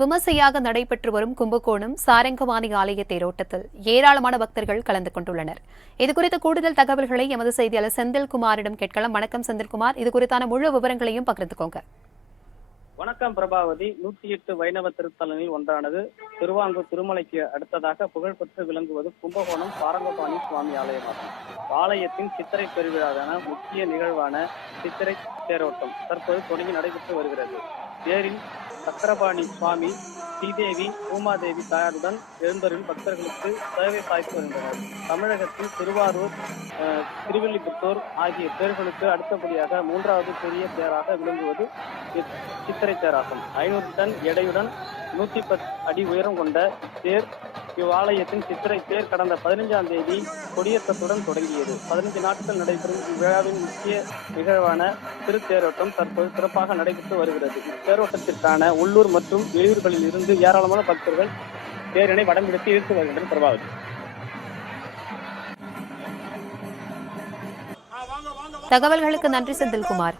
விமர்சையாக நடைபெற்று வரும் கும்பகோணம் சாரங்கபாணி ஆலய தேரோட்டத்தில் ஏராளமான பக்தர்கள் கலந்து கொண்டுள்ளனர். இதுகுறித்த கூடுதல் தகவல்களை எமது செய்தியாளர் செந்தில்குமாரிடம் கேட்கலாம். வணக்கம் செந்தில்குமார், இது குறித்தான முழு விவரங்களையும் பகிர்ந்துக்கோங்க. வணக்கம் பிரபாவதி. 108 வைணவ திருத்தலங்களில் ஒன்றானது திருவாங்கூர் திருமலைக்கு அடுத்ததாக புகழ்பெற்று விளங்குவது கும்பகோணம் சாரங்கபாணி சுவாமி ஆலயமாகும். ஆலயத்தின் சித்திரை பெருவிழாவான முக்கிய நிகழ்வான சித்திரை தேரோட்டம் தற்போது தொடங்கி நடைபெற்று வருகிறது. தேரில் சக்கரபாணி சுவாமி, ஸ்ரீதேவி, பூமாதேவி தாயாருடன் எழுந்தருள் பக்தர்களுக்கு சேவை சாய்த்து வருகின்றனர். தமிழகத்தில் திருவாரூர், திருவில்லிபுத்தூர் ஆகிய தேர்களுக்கு அடுத்தபடியாக 3வது பெரிய தேராக விளங்குவது சித்திரை தேராகும். 500 டன் எடையுடன் 110 அடி உயரம் கொண்ட தேர் இவ்வாலயத்தின் சித்திரை தேர் கடந்த 15ஆம் தேதி கொடியேற்றத்துடன் தொடங்கியது. 15 நாட்கள் நடைபெறும் இவ்விழாவின் முக்கிய நிகழ்வான திருத்தேரோட்டம் தற்போது சிறப்பாக நடைபெற்று வருகிறது. இத்தேரோட்டத்திற்கான உள்ளூர் மற்றும் வெளியூர்களில் இருந்து ஏராளமான பக்தர்கள் தேரினை வடம் பிடித்து இழுத்து வருகின்றனர். பிரபாவதி. தகவல்களுக்கு நன்றி செந்தில்குமார்.